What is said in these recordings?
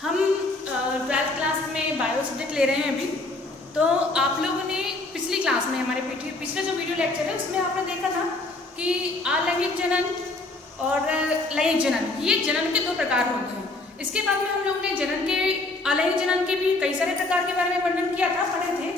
हम 12th class में bio subject ले रहे हैं अभी। तो आप लोगों ने पिछली क्लास में हमारे पिछले जो वीडियो लेक्चर है उसमें आपने देखा था कि अलैंगिक जनन और लैंगिक जनन, ये जनन के दो प्रकार होते हैं। इसके बाद में हम लोग ने जनन के अलैंगिक जनन के भी कई सारे प्रकार के बारे में वर्णन किया था, पढ़े थे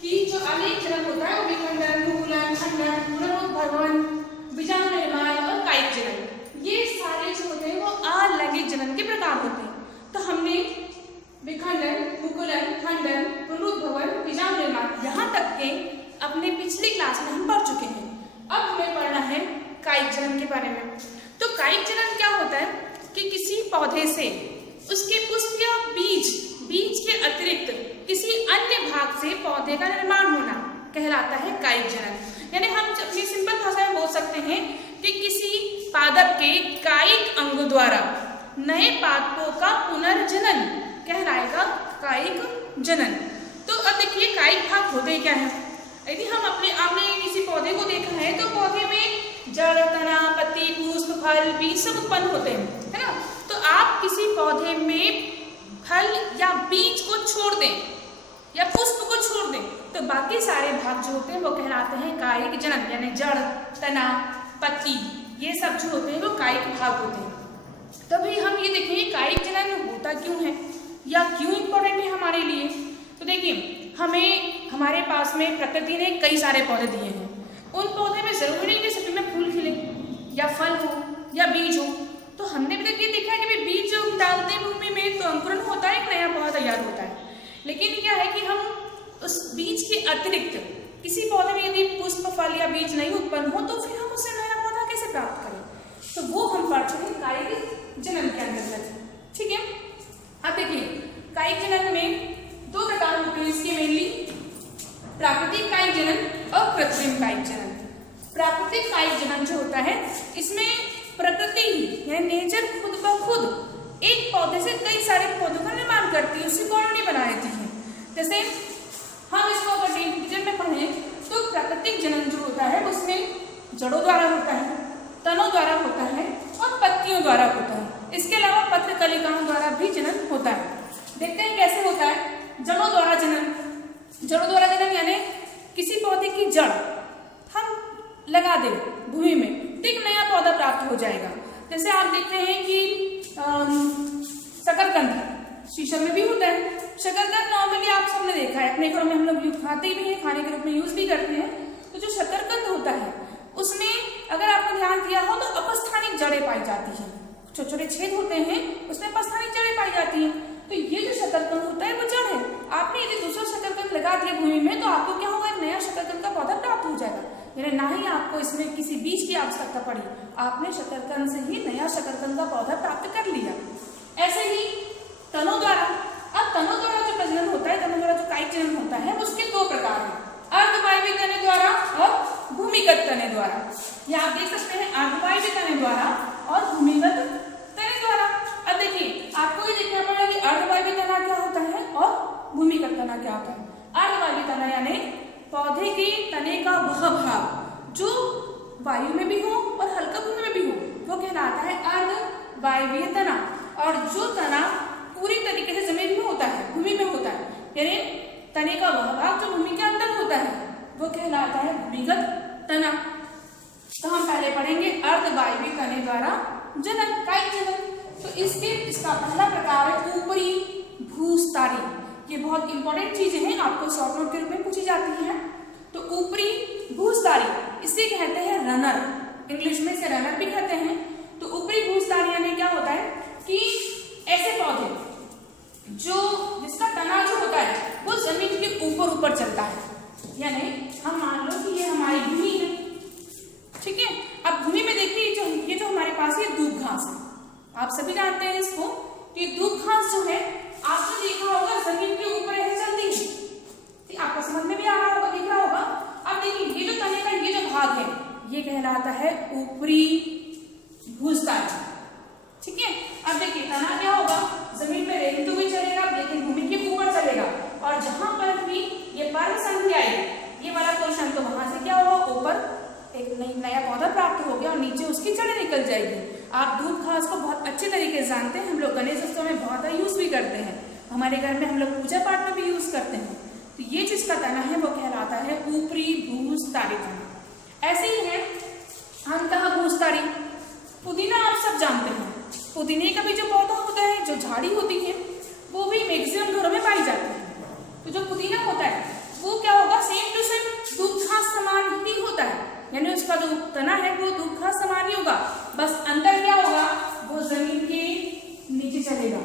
कि जो अलैंगिक जनन होता है वो विखंडन, मुकुलन, खंडन, पुनरुद्भवन, बीजाणु निर्माण और कायिक जनन, ये सारे जो होते हैं वो अलैंगिक जनन के प्रकार होते हैं। तो हमने विखंडन, मुकुलन, खंडन, पुनरुद्भवन, बीजाणु निर्माण यहाँ तक के अपने पिछली क्लास में हम पढ़ चुके हैं। अब हमें पढ़ना है कायिक जनन के बारे में। तो कायिक जनन क्या होता है कि किसी पौधे से उसके पुष्प या बीज के अतिरिक्त किसी अन्य भाग से पौधे का निर्माण होना कहलाता है कायिक जनन। यानी हम अपनी सिंपल भाषा में बोल सकते हैं कि किसी पादप के कायिक अंग द्वारा नए पादपों का पुनर्जनन कहलाएगा कायिक जनन। तो अब देखिए कायिक भाग होते क्या है। यदि हम आपने किसी पौधे को देखा है तो पौधे में जड़, तना, पत्ती, पुष्प, फल, बीज सब उत्पन्न होते हैं, है ना। तो आप किसी पौधे में फल या बीज को छोड़ दें या पुष्प को छोड़ दें तो बाकी सारे भाग जो होते हैं वो कहलाते हैं कायिक जनन। यानी जड़, तना, पत्ती, ये सब जो होते हैं वो कायिक भाग होते हैं। तभी हम ये देखेंगे कायिक जनन होता क्यों है या क्यों इम्पोर्टेंट है हमारे लिए। तो देखिए हमारे पास में प्रकृति ने कई सारे पौधे दिए हैं। उन पौधे में जरूरी नहीं कि सभी में फूल खिले या फल हो या बीज हो। तो हमने भी ये देखा है कि बीज जो डालते हैं भूमि में तो अंकुरन होता है, एक नया पौधा तैयार होता है। लेकिन क्या है कि हम उस बीज के अतिरिक्त किसी पौधे में यदि पुष्प, फल या बीज नहीं उत्पन्न हो तो फिर हम उससे नया पौधा कैसे प्राप्त करें। तो वो हम पढ़ चुके हैं कायिक जनन के अंतर्गत, ठीक है। अब देखिए कायिक जनन में दो प्रकार होते हैं इसके मेनली, प्राकृतिक कायिक जनन और कृत्रिम कायिक जनन। प्राकृतिक कायिक जनन जो होता है इसमें प्रकृति ही यानी नेचर खुद ब खुद एक पौधे से कई सारे पौधों का निर्माण करती है, उससे कॉलोनी बना देती है। जैसे हम इसको अगर डिटेल में पढ़ें तो प्राकृतिक जनन जो होता है उसमें जड़ों द्वारा होता है, तनों द्वारा होता है और पत्तियों द्वारा होता है। इसके अलावा पत्र कलिकाओं द्वारा भी जनन होता है। देखते हैं कैसे होता है जड़ों द्वारा जनन। जड़ों द्वारा जनन यानी किसी पौधे की जड़ हम लगा दें भूमि में तो एक नया पौधा प्राप्त हो जाएगा। जैसे आप देखते हैं कि शकरकंद शीशम में भी होता है। शकरकंद नॉर्मली आप सबने देखा है, अपने घरों में हम लोग खाते भी हैं, खाने के रूप में यूज भी करते हैं। तो जो शकरकंद होता है उसमें अगर आपने ध्यान दिया हो तो अपस्थानिक जड़ें पाई जाती हैं, छोटे छोटे छेद होते हैं उसमें अपस्थानिक जड़ें पाई जाती हैं। तो ये जो शकरकंद होता है वो जड़ है। आपने यदि दूसरा शकरकंद लगा दिया भूमि में तो आपको क्या होगा, नया शकरकंद का पौधा प्राप्त हो जाएगा। यानी ना ही आपको इसमें किसी बीज की आवश्यकता पड़ी, आपने शकरकंद से ही नया शकरकंद का पौधा प्राप्त कर लिया। ऐसे ही तनों द्वारा, अब तनों द्वारा जो प्रजनन होता है, तनों द्वारा जो कायिक जनन होता है उसके दो प्रकार हैं, अर्धवायवीय तने द्वारा और भूमिगत तने द्वारा। ये आप देख सकते हैं अर्धवायवीय तने द्वारा और भूमिगत तने द्वारा। अब देखिए आपको ये देखना पड़ेगा कि अर्धवायवीय तना क्या होता है और भूमिगत तना क्या होता है। अर्धवायवीय तना यानी पौधे के तने का वह भाग जो वायु में भी हो और हल्का भूमि में भी हो वो कहलाता है अर्धवायवीय तना। और जो तना पूरी तरीके से जमीन में होता है, भूमि में होता है, यानी तने का वह भाग जो भूमि के अंदर होता है वो कहलाता है भूमिगत तना। तो हम पहले पढ़ेंगे अर्धवायवीय तने द्वारा जनन, कायिक जनन। तो इसका पहला प्रकार है ऊपरी भूस्तारी। ये बहुत इंपॉर्टेंट चीजें हैं, आपको शॉर्ट नोट के रूप में पूछी जाती है। तो ऊपरी भूस्तारी इसे कहते हैं रनर, इंग्लिश में इसे रनर भी कहते हैं। तो ऊपरी भूस्तारी यानी क्या होता है कि ऐसे पौधे जिसका तना जो होता है वो जमीन के ऊपर चलता है। यानी हम मान लो कि ये हमारी भूमि है, ठीक है। अब भूमि में देखिए ये जो हमारे पास है दूब घास है, आप सभी जानते हैं इसको। तो ये दूब घास जो है आपने देखा होगा जमीन के ऊपर ऐसे चलती है, आपको समझ में भी आ रहा होगा, दिख रहा होगा। अब देखिए ये जो तने का ये जो भाग है ये कहलाता है ऊपरी भूस्तारी, ठीक है। अब देखिए तना क्या होगा, जमीन में रेंगते हुए चलेगा लेकिन भूमि के ऊपर चलेगा। और जहां पर भी ये पर्व संख्या है ये वाला क्वेश्चन, तो वहां से क्या होगा, ऊपर एक नया पौधा प्राप्त हो गया और नीचे उसकी जड़ें निकल जाएगी। आप दूब घास को बहुत अच्छे तरीके से जानते हैं, हम लोग गणेश उत्सव में बहुत यूज भी भी करते हैं, हमारे घर में हम लोग पूजा पाठ में भी यूज करते हैं। तो ये जिसका तना है वो कहलाता है ऊपरी भूस्तारी तना। ऐसे ही है अंतः भूस्तारी। पुदीना आप सब जानते हैं, पुदीने का भी जो पौधा होता है, जो झाड़ी होती है, वो भी मैक्सिमम घरों में पाई जाती है। तो जो पुदीना होता है वो क्या होगा, सेम टू सेम दूब घास समान ही होता है, यानी उसका जो तना है वो दूब घास समान ही होगा, बस अंदर क्या होगा, वो जमीन के नीचे चलेगा।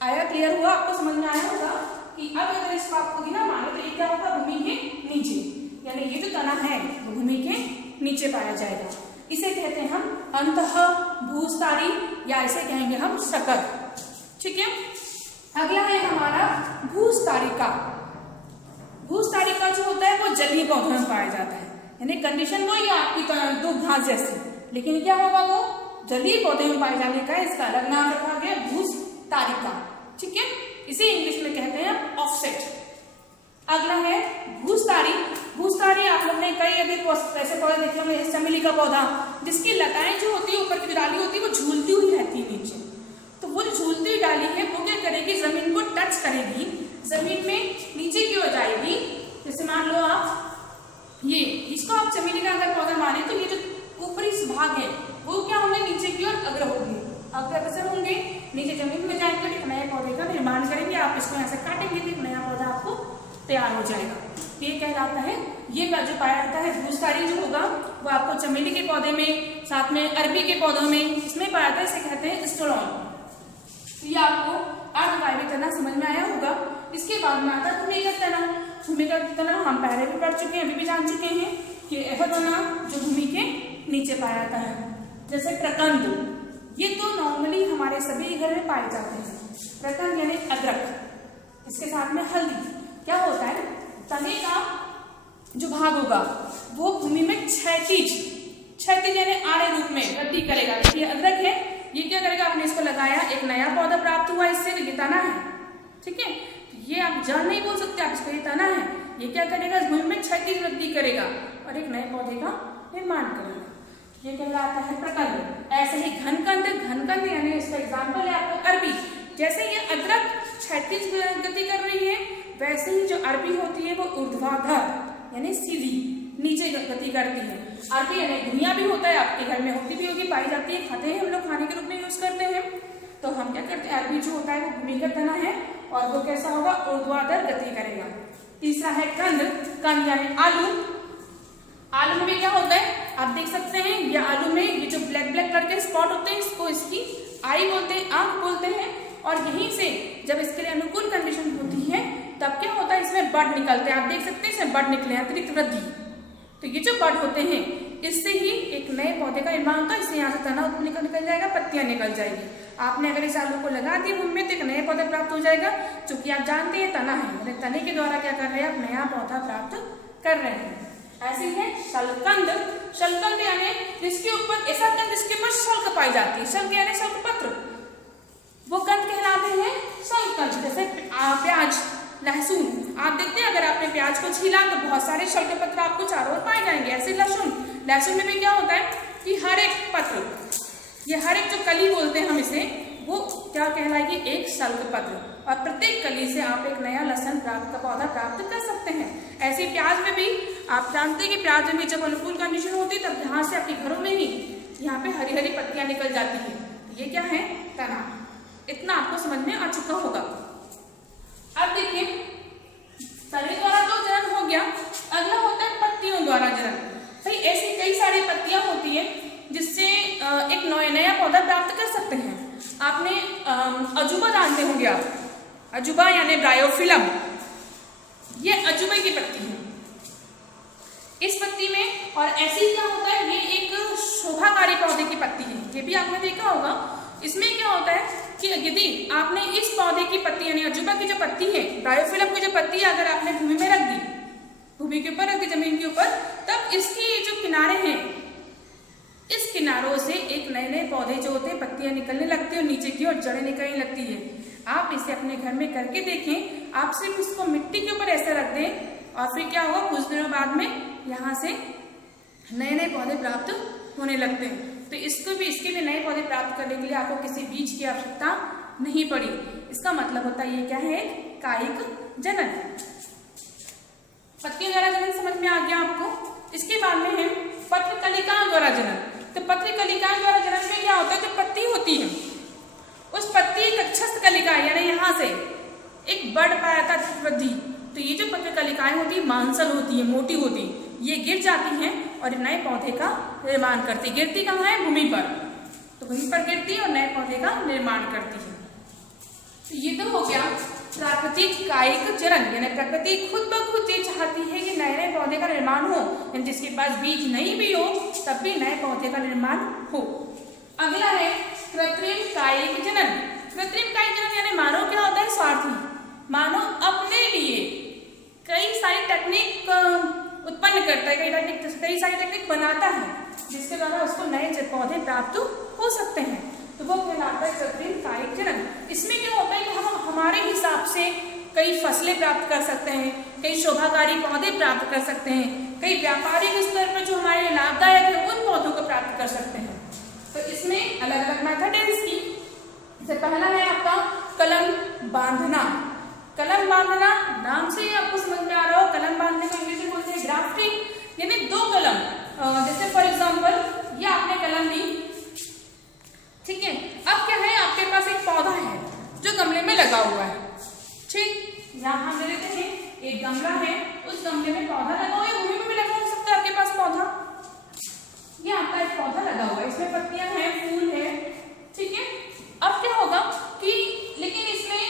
आया, क्लियर हुआ? आपको समझ में आया होगा कि अब अगर इसको आप पुदीना माने तो ये क्या होगा, भूमि के नीचे, यानी ये जो तना है वो भूमि के नीचे पाया जाएगा। इसे कहते हैं हम अंतः भूस्तारी या इसे कहेंगे हम शकद। ठीक है, अगला है हमारा भूस्तारिका। भूस्तारिका जो होता है वो जलीय पौधों में पाया जाता है, यानी कंडीशन वही है आपकी दूब घास जैसी, लेकिन क्या होगा, वो जलीय पौधे में पाए जाने का इसका अलग नाम रखा गया भूस्तारिका। ठीक है, इसे इंग्लिश में कहते हैं ऑफसेट। अगला है भूस्तारी। भूस्तारी आप लोग ने कई अधिक ऐसे पौधे देखे होंगे, चमेली का पौधा जिसकी लताएं जो होती है, ऊपर की जो डाली होती है वो झूलती हुई रहती है नीचे। तो वो जो झूलती हुई डाली है वो क्या करेगी, जमीन को टच करेगी, जमीन में नीचे की ओर जाएगी। जैसे मान लो आप ये, इसको आप चमेली का अगर पौधा माने तो ये जो ऊपरी भाग है वो क्या होंगे, नीचे की ओर अग्र होंगे, अग्रसर होंगे, नीचे जमीन में जाएंगे, एक नए पौधे का निर्माण करेंगे। आप इसको यहाँ से काटेंगे तो एक नया पौधा आपको तैयार हो जाएगा। ये कहलाता है, ये जो पाया जाता है भूस्तारी जो होगा वो आपको चमेली के पौधे में, साथ में अरबी के पौधों में, इसमें पाया जाता है, इसे कहते हैं स्टोलॉन। ये आपको अर्धवायवीय तना समझ में आया होगा। इसके बाद में आता है भूमिगत तना। भूमिगत तना हम पहले भी पढ़ चुके हैं, अभी भी जान चुके हैं कि ऐसा तना जो भूमि के नीचे पाया जाता है, जैसे प्रकंद। ये तो नॉर्मली हमारे सभी घर में पाए जाते हैं। प्रकंद यानी अदरक, इसके साथ में हल्दी। क्या होता है, तने का जो भाग होगा वो भूमि में क्षैतिज यानी आड़े रूप में वृद्धि करेगा। ये अदरक है, ये क्या करेगा, आपने इसको लगाया, एक नया पौधा प्राप्त हुआ, इससे ये तना है। ठीक है, ये आप जड़ नहीं बोल सकते, आप इसको ये तना है, ये क्या करेगा, भूमि में क्षैतिज वृद्धि करेगा और एक नए पौधे का निर्माण करेगा। ये कहलाता है प्रकंद। ऐसे ही घनकंद यानी इसका एग्जाम्पल है आपको अरबी। जैसे ये अदरक क्षैतिज गति कर रही है, वैसे ही जो अरबी होती है वो ऊर्ध्वाधर यानी सीधी नीचे गति करती है। अरबी यानी धनिया भी होता है, आपके घर में होती भी होगी, पाई जाती है, खाते हैं हम लोग, खाने के रूप में यूज करते हैं। तो हम क्या करते हैं, अरबी जो होता है वो भूमिगत तना है और वो कैसा होगा, ऊर्ध्वाधर गति करेगा। तीसरा है कंद यानी आलू। आलू में भी क्या होता है, आप देख सकते हैं, या आलू में ये जो ब्लैक करके स्पॉट होते हैं, इसको इसकी आई बोलते हैं, आंख बोलते हैं। और यहीं से जब इसके लिए अनुकूल कंडीशन होती है तब क्या होता है, इसमें बड निकलते हैं। आप देख सकते हैं इसमें बड निकले, अतिरिक्त वृद्धि। तो ये जो बड होते हैं इससे ही एक नए पौधे का निर्माण होता है। इससे यहाँ से तना निकल जाएगा, पत्तियां निकल जाएगी। आपने अगर इस आलू को लगा दिया भूमि में तो एक नए पौधे प्राप्त हो जाएगा। चूंकि आप जानते हैं तना है, तने के द्वारा क्या कर रहे हैं, आप नया पौधा प्राप्त कर रहे हैं। ऐसे ही है शलकंद यानी जिसके ऊपर ऐसा कंद जिसके ऊपर शल्क पाई जाती है। शल्क यानी शल्क पत्र, वो कंद कहलाते हैं शल्कंद। जैसे प्याज, लहसुन, आप देखते हैं अगर आपने प्याज को छीला तो बहुत सारे शल्क पत्र आपको चारों ओर पाए जाएंगे। ऐसे लहसुन में भी क्या होता है कि हर एक पत्र, ये हर एक जो कली बोलते हैं हम इसे, वो क्या कहलाएगी, एक शल्क पत्र। और प्रत्येक कली से आप एक नया लहसुन का पौधा प्राप्त कर सकते हैं। ऐसे प्याज में भी आप जानते हैं कि प्याज में भी जब अनुकूल कंडीशन होती है तब यहाँ से आपके घरों में ही यहाँ पे हरी हरी पत्तियां निकल जाती है। ये क्या है, तना। इतना आपको समझ में आ चुका होगा। अब देखिए, तने द्वारा तो जनन हो गया, अगला होता है पत्तियों द्वारा जनन। भाई ऐसी कई सारी पत्तियां होती है जिससे एक नया पौधा प्राप्त कर सकते हैं। आपने अजूबा जानते होंगे आप, अजूबा यानी ब्रायोफिलम, ये अजूबे की पत्ती है। इस पत्ती में और ऐसी क्या होता है, ये एक शोभाकारी पौधे की पत्ती है, ये भी आपने देखा होगा। इसमें क्या होता है कि यदि आपने इस पौधे की पत्ती यानी अजूबा की जो पत्ती है, ब्रायोफिलम की जो पत्ती है, अगर आपने भूमि में रख दी, भूमि के ऊपर रख दी, जमीन के ऊपर, तब इसकी जो किनारे हैं, इस किनारों से एक नए पौधे जो होते हैं, पत्तियां निकलने लगती है और नीचे की ओर जड़ें निकलने लगती है। आप इसे अपने घर में करके देखें। आप सिर्फ इसको मिट्टी के ऊपर ऐसे रख दें और फिर क्या होगा, कुछ दिनों बाद में यहाँ से नए पौधे प्राप्त होने लगते हैं। तो इसके भी नए पौधे प्राप्त करने के लिए आपको किसी बीज की आवश्यकता नहीं पड़ी। इसका मतलब होता है ये क्या है, कायिक जनन। पत्तियों द्वारा जनन समझ में आ गया आपको। इसके बाद में है पत्रकलिकाओं द्वारा जनन। तो पत्रकलिकाओं द्वारा जनन में क्या होता है, जो पत्ती होती है उस पत्ती कक्षस्थ कलिका यानी यहाँ से एक बड़ पाया था वृद्धि, तो ये जो पत्रकलिकाएं होती है मांसल होती है, मोटी होती है, ये गिर जाती हैं और नए पौधे का निर्माण करती। गिरती कहाँ है, भूमि पर, तो भूमि पर गिरती है और नए पौधे का निर्माण करती है। तो ये तो हो गया प्राकृतिक कायिक जनन, यानी प्रकृति खुद ब खुद ये चाहती है कि नए नए पौधे का निर्माण हो, यानी जिसके पास बीज नहीं भी हो तब भी नए पौधे का निर्माण हो। अगला है कृत्रिम कायिक जनन। कृत्रिम कायिक जनन यानी मानव क्या होता है, स्वार्थी। मानव अपने लिए कई सारी टेक्निक उत्पन्न करता है, कई सारी टेक्निक बनाता है जिसके द्वारा उसको नए पौधे प्राप्त हो सकते हैं, तो वो कहलाता है कृत्रिम कायिक जनन। इसमें क्या होता है कि हम हमारे हिसाब से कई फसलें प्राप्त कर सकते हैं, कई शोभाकारी पौधे प्राप्त कर सकते हैं, कई व्यापारिक स्तर पर जो हमारे लाभदायक है उन पौधों को प्राप्त कर सकते हैं। तो इसमें अलग अलग मेथड है इसकी। इससे पहला है आपका कलम बांधना। कलम बांधना नाम से ही आपको समझ में आ रहा हो, कलम बांधने को इंग्लिश में बोलते हैं ग्राफ्टिंग, यानी दो कलम, जैसे फॉर एग्जांपल ये आपने कलम ली, ठीक है। अब क्या है, आपके पास एक पौधा है जो गमले में लगा हुआ है, ठीक। यहाँ हम ले लेते हैं एक गमला है, उस गमले में पौधा लगा हुआ है, भूमि में भी लगा हो सकता है आपके पास पौधा। ये आपका एक पौधा लगा हुआ है, इसमें पत्तियां हैं, फूल है, ठीक है। अब क्या होगा कि लेकिन इसमें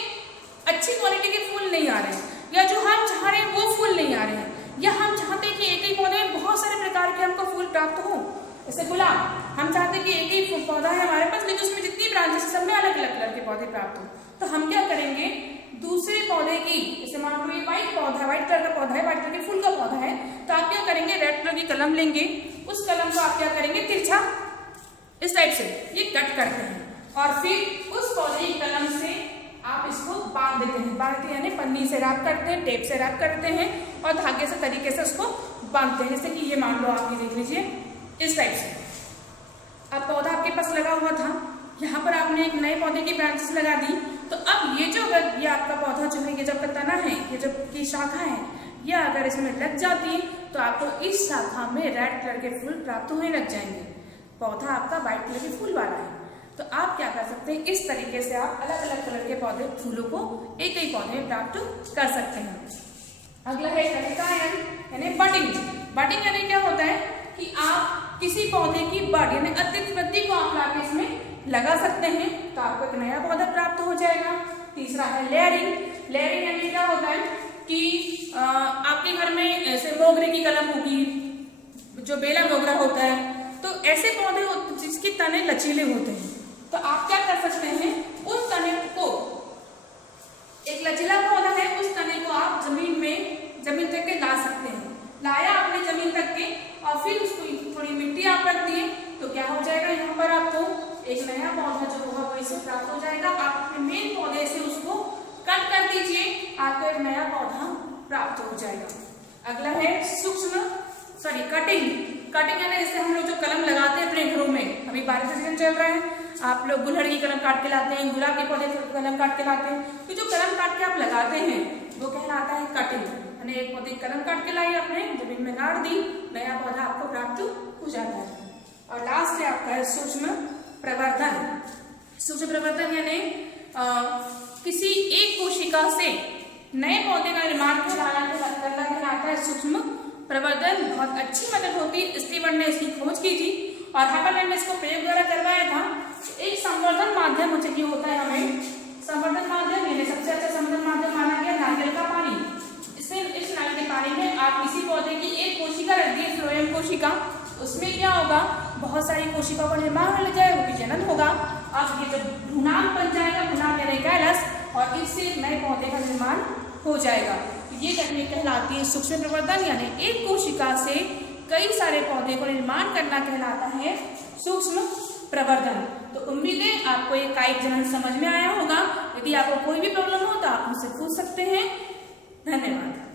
अच्छी क्वालिटी के फूल नहीं आ रहे हैं, या जो हम चाह रहे हैं वो फूल नहीं आ रहे हैं, या हम चाहते हैं कि एक ही पौधे में बहुत सारे प्रकार के हमको फूल प्राप्त हो। जैसे गुलाब, हम चाहते हैं कि एक ही पौधा है हमारे पास, लेकिन उसमें जितनी ब्रांचेस है सब में अलग अलग कलर के पौधे प्राप्त हो, तो हम क्या करेंगे, दूसरे पौधे की, जैसे मान लो ये व्हाइट पौधा है, व्हाइट कलर का पौधा है, व्हाइट कलर के फूल का पौधा है, तो आप क्या करेंगे, रेड कलर की कलम लेंगे, उस कलम को आप क्या करेंगे, तिरछा इस टाइप से ये कट करते हैं, और फिर उस पौधे की कलम से आप इसको बांध देते हैं। बांधते यानी पन्नी से रैप करते हैं, टेप से रैप करते हैं और धागे से तरीके से उसको बांधते हैं। जैसे कि ये मान लो आप ये देख लीजिए इस टाइप से। अब पौधा आपके पास लगा हुआ था, यहाँ पर आपने एक नए पौधे की ब्रांचेस लगा दी, तो अब ये जो अगर ये आपका पौधा जो है, ये जब तना है, ये जब की शाखा है, ये अगर इसमें लग जाती है तो आपको इस शाखा में रेड कलर के फूल प्राप्त होने लग जाएंगे। पौधा आपका व्हाइट कलर के फूल वाला है, तो आप क्या कर सकते हैं, इस तरीके से आप अलग अलग कलर के पौधे फूलों को एक ही पौधे में प्राप्त कर सकते हैं। अगला है कलिकायन यानी बडिंग। बडिंग यानी क्या होता है कि आप किसी पौधे की बड यानी अतिरिक्त वृद्धि को आप लाके इसमें लगा सकते हैं, तो आपको एक नया पौधा प्राप्त हो जाएगा। तीसरा है लेयरिंग। लेयरिंग यानी क्या होता है कि आपके घर में ऐसे मोगरे की कलम होगी, जो बेला मोगरा होता है, तो ऐसे पौधे जिसके तने लचीले होते हैं, तो आप क्या कर सकते हैं, उस तने को, एक लचीला पौधा है, उस तने को आप जमीन तक के ला सकते हैं। लाया आपने जमीन तक के और फिर उसको थोड़ी मिट्टी आप रख दिए, तो क्या हो जाएगा, यहाँ पर आपको एक नया पौधा जो होगा वो इसे प्राप्त हो जाएगा। आप अपने मेन पौधे से उसको कट कर दीजिए, आपको एक नया पौधा प्राप्त हो जाएगा। अगला है कटिंग। कटिंग यानी जैसे हम लोग जो कलम लगाते हैं अपने घरों में, अभी बारिश का सीजन चल रहा है, आप लोग गुलहड़ की कलम काट के लाते हैं, गुलाब के पौधे कलम काट के लाते हैं, तो जो कलम काट के आप लगाते हैं वो कहलाता है कटिंग। यानी एक पौधे की कलम काट के लाई आपने, जमीन में गाड़ दी, नया पौधा आपको प्राप्त हो जाता है। और लास्ट है आपका है सूक्ष्म प्रवर्धन। सूक्ष्म प्रवर्धन यानी किसी एक कोशिका से नए पौधे का निर्माण करना कहलाता है सूक्ष्म प्रवर्धन। बहुत अच्छी मदद होती है, स्टीवन ने इसकी खोज की थी और हार्टलैंड ने इसको प्रयोग द्वारा करवाया था। एक संवर्धन माध्यम मुझे ये होता है, हमें संवर्धन माध्यम यानी सबसे अच्छा संवर्धन माध्यम माना गया नारियल का पानी। इससे इस नारियल के पानी में आप किसी पौधे की एक कोशिका रख दिए, फ्लोएम कोशिका, उसमें क्या होगा, बहुत सारी कोशिकाओं का निर्माण हो जाएगा, वो जनन होगा। अब ये जब भ्रूणांक बन जाएगा, भ्रूणांक यानी कैलस, और इससे नए पौधे का निर्माण हो जाएगा। ये टेक्निक कहलाती है सूक्ष्म प्रवर्धन, यानी एक कोशिका से कई सारे पौधे को निर्माण करना कहलाता है सूक्ष्म प्रवर्धन। तो उम्मीद है आपको ये कायिक जनन समझ में आया होगा। यदि आपको कोई भी प्रॉब्लम हो तो आप मुझसे पूछ सकते हैं। धन्यवाद।